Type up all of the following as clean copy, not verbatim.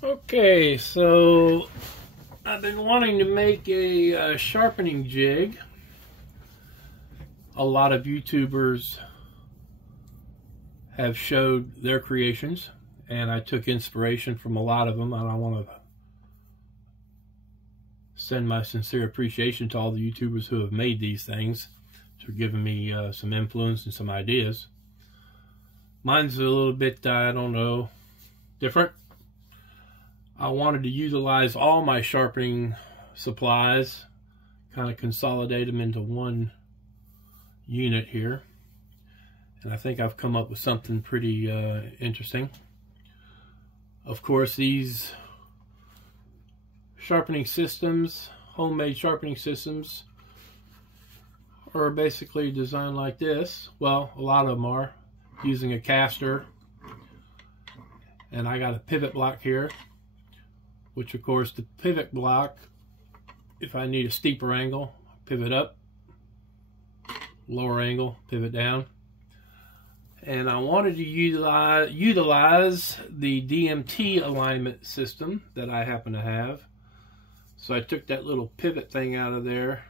Okay, so I've been wanting to make a sharpening jig. A lot of YouTubers have showed their creations, and I took inspiration from a lot of them, and I want to send my sincere appreciation to all the YouTubers who have made these things for giving me some influence and some ideas. Mine's a little bit, I don't know, different. I wanted to utilize all my sharpening supplies, kind of consolidate them into one unit here. And I think I've come up with something pretty interesting. Of course, these sharpening systems, homemade sharpening systems, are basically designed like this. Well, a lot of them are, using a caster. And I got a pivot block here, which of course the pivot block, if I need a steeper angle, pivot up, lower angle, pivot down. And I wanted to utilize the DMT alignment system that I happen to have. So I took that little pivot thing out of there,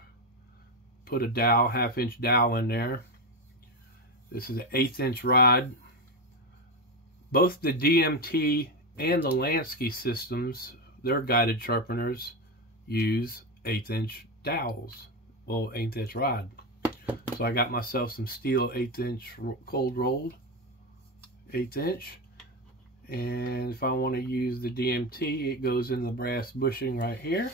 put a dowel, half-inch dowel in there. This is an 1/8 inch rod. Both the DMT and the Lansky systems, their guided sharpeners, use 1/8 inch dowels. Well, 1/8 inch rod. So I got myself some steel 1/8 inch cold rolled 1/8 inch. And if I want to use the DMT, it goes in the brass bushing right here.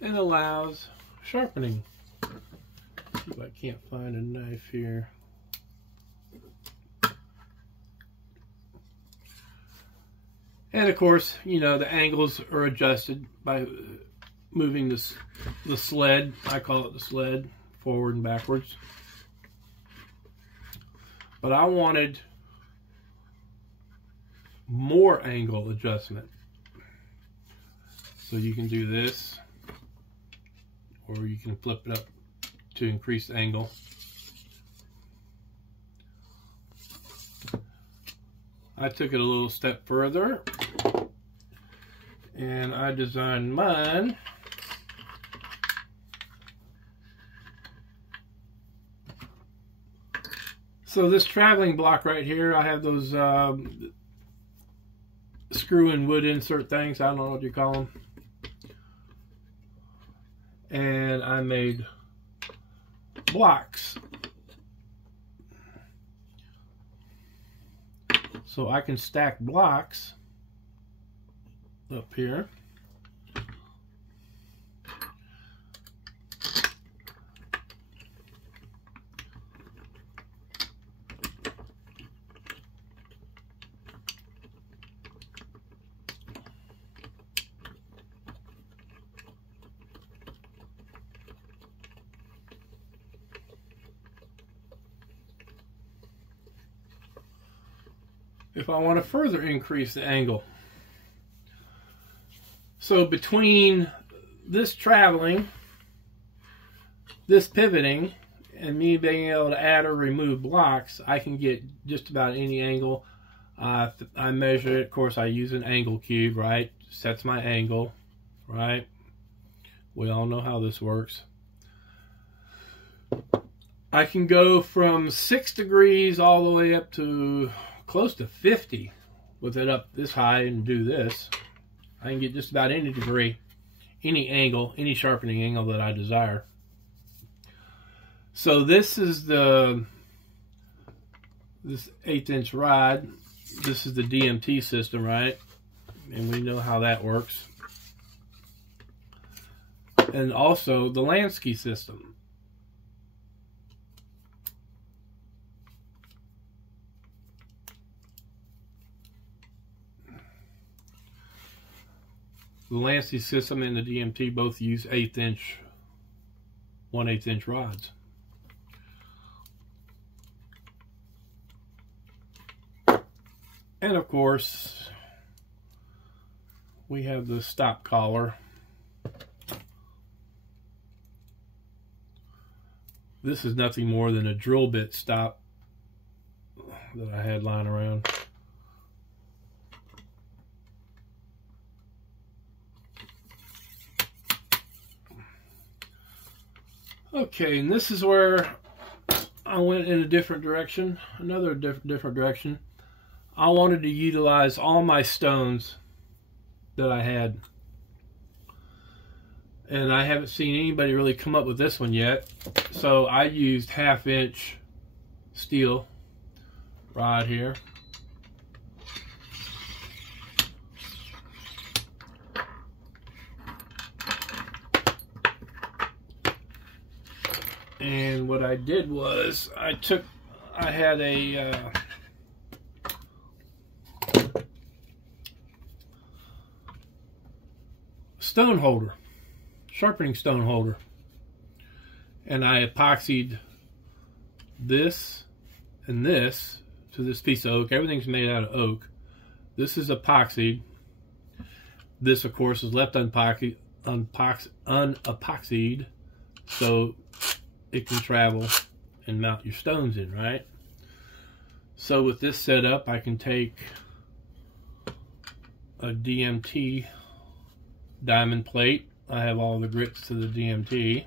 And allows sharpening. See if I can't find a knife here. And of course, you know, the angles are adjusted by moving the sled, I call it the sled, forward and backwards. But I wanted more angle adjustment. So you can do this, or you can flip it up to increase the angle. I took it a little step further, and I designed mine so this traveling block right here, I have those screw and wood insert things, I don't know what you call them, and I made blocks so I can stack blocks up here. If I want to further increase the angle. So between this traveling, this pivoting, and me being able to add or remove blocks, I can get just about any angle. I measure it, of course I use an angle cube, right? Sets my angle, right? We all know how this works. I can go from 6 degrees all the way up to close to 50 with it up this high and do this. I can get just about any degree, any angle, any sharpening angle that I desire. So this is this 1/8 inch rod. This is the DMT system, right? And we know how that works. And also the Lansky system. The Lansky system and the DMT both use 1/8 inch, 1/8 inch rods. And of course, we have the stop collar. This is nothing more than a drill bit stop that I had lying around. Okay, and this is where I went in a different direction, another different direction. I wanted to utilize all my stones that I had. And I haven't seen anybody really come up with this one yet. So I used 1/2" steel rod here. And what I did was I had a stone holder, sharpening stone holder, and I epoxied this and this to this piece of oak. Everything's made out of oak. This is epoxied. This, of course, is left unepoxied, so it can travel and mount your stones in, right? So with this setup, I can take a DMT diamond plate. I have all the grits to the DMT.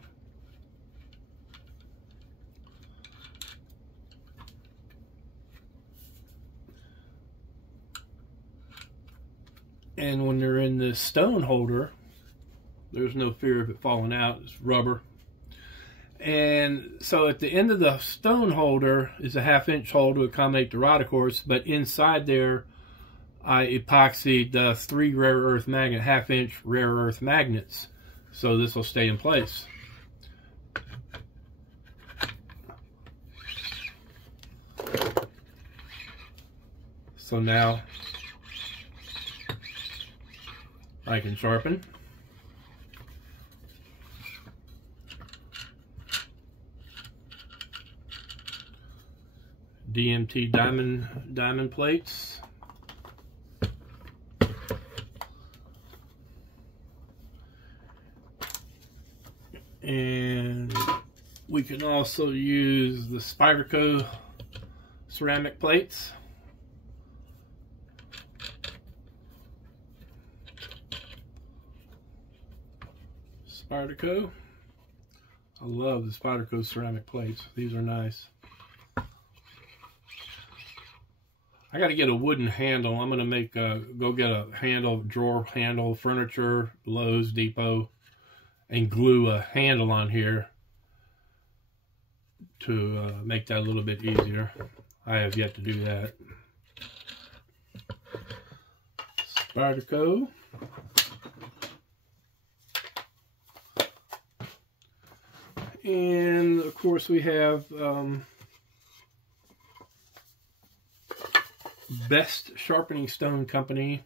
And when they're in this stone holder, there's no fear of it falling out. It's rubber. And so at the end of the stone holder is a 1/2" hole to accommodate the rod, of course, but inside there I epoxied 3 rare earth magnet, 1/2" rare earth magnets, so this will stay in place. So now I can sharpen. DMT diamond plates. And we can also use the Spyderco ceramic plates. Spyderco. I love the Spyderco ceramic plates. These are nice. I got to get a wooden handle. I'm going to make go get a handle, drawer handle, furniture, Lowe's, Depot, and glue a handle on here to make that a little bit easier. I have yet to do that. Spyderco. And of course we have Best Sharpening Stone Company,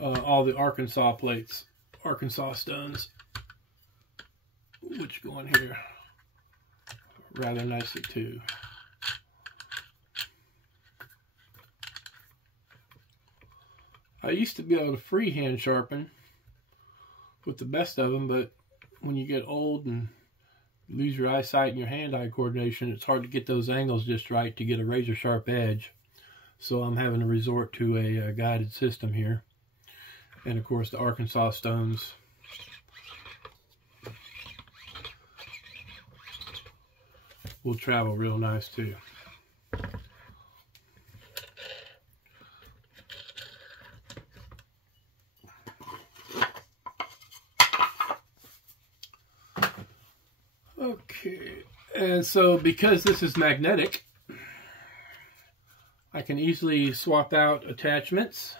all the Arkansas plates, Arkansas stones, which go in here rather nicely too. I used to be able to freehand sharpen with the best of them, but when you get old and lose your eyesight and your hand-eye coordination, it's hard to get those angles just right to get a razor sharp edge. So I'm having to resort to a guided system here. And of course the Arkansas stones will travel real nice too. Okay, and so because this is magnetic, I can easily swap out attachments.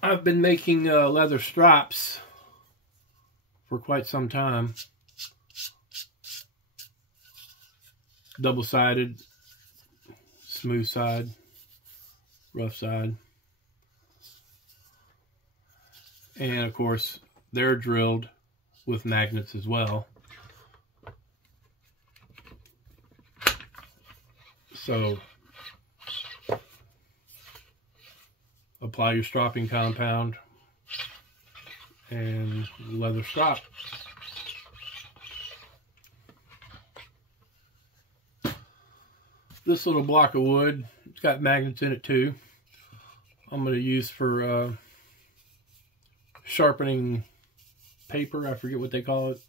I've been making leather straps for quite some time. Double-sided, smooth side, rough side. And of course, they're drilled with magnets as well. So apply your stropping compound and leather strop. This little block of wood, it's got magnets in it too. I'm going to use for sharpening paper. I forget what they call it.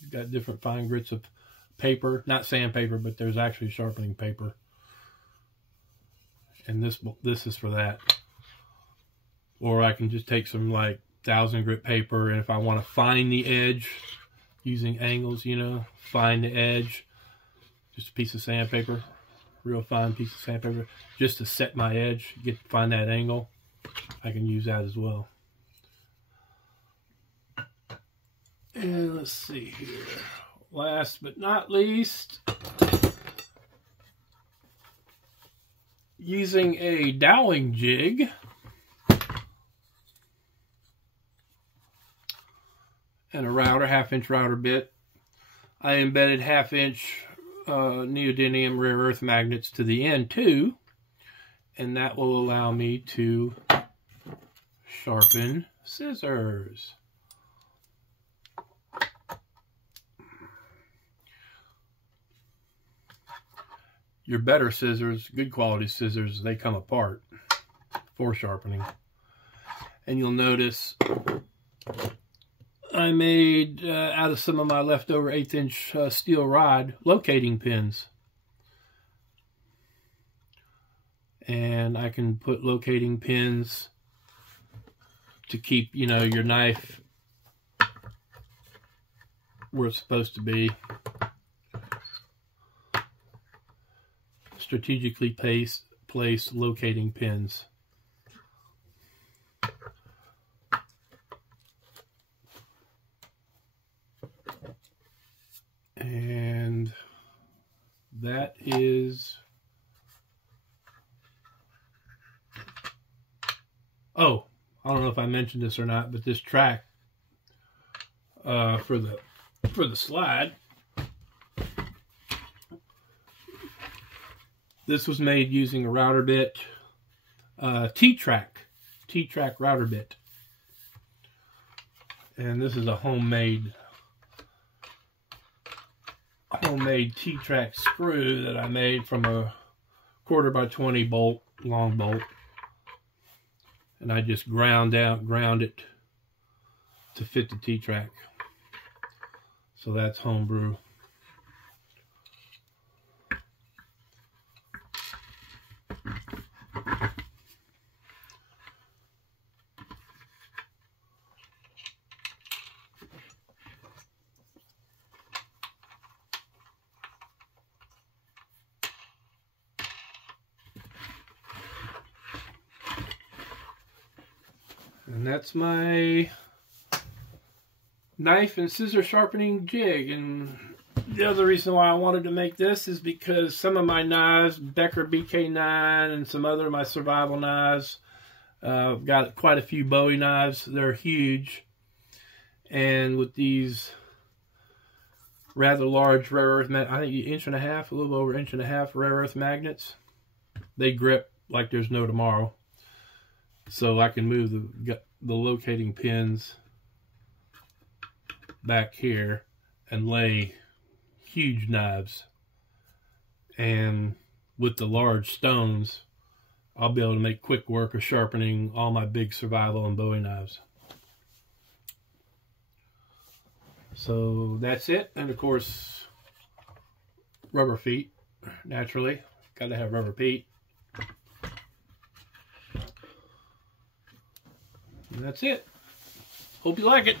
You've got different fine grits of paper. Not sandpaper, but there's actually sharpening paper. And this is for that. Or I can just take some like 1000 grit paper, and if I want to find the edge using angles, you know, find the edge, just a piece of sandpaper, real fine piece of sandpaper, just to set my edge, find that angle, I can use that as well. And let's see here. Last but not least, using a doweling jig, and a router, 1/2-inch router bit, I embedded 1/2-inch neodymium rare earth magnets to the end too, and that will allow me to sharpen scissors. Your better scissors, good quality scissors, they come apart for sharpening. And you'll notice I made, out of some of my leftover 1/8-inch steel rod, locating pins. And I can put locating pins to keep, you know, your knife where it's supposed to be. Strategically place locating pins. And that is, oh, I don't know if I mentioned this or not, but this track for the slide, this was made using a router bit, T-track router bit. And this is a homemade T-track screw that I made from a 1/4x20 bolt, long bolt. And I just ground it to fit the T-track. So that's homebrew. And that's my knife and scissor sharpening jig. And the other reason why I wanted to make this is because some of my knives, Becker BK9 and some other of my survival knives, got quite a few Bowie knives. They're huge. And with these rather large rare earth, I think 1.5 inch, a little over 1.5 inch rare earth magnets, they grip like there's no tomorrow. So I can move the locating pins back here and lay huge knives. And with the large stones, I'll be able to make quick work of sharpening all my big survival and Bowie knives. So that's it. And of course, rubber feet, naturally. Gotta have rubber feet. And that's it. Hope you like it.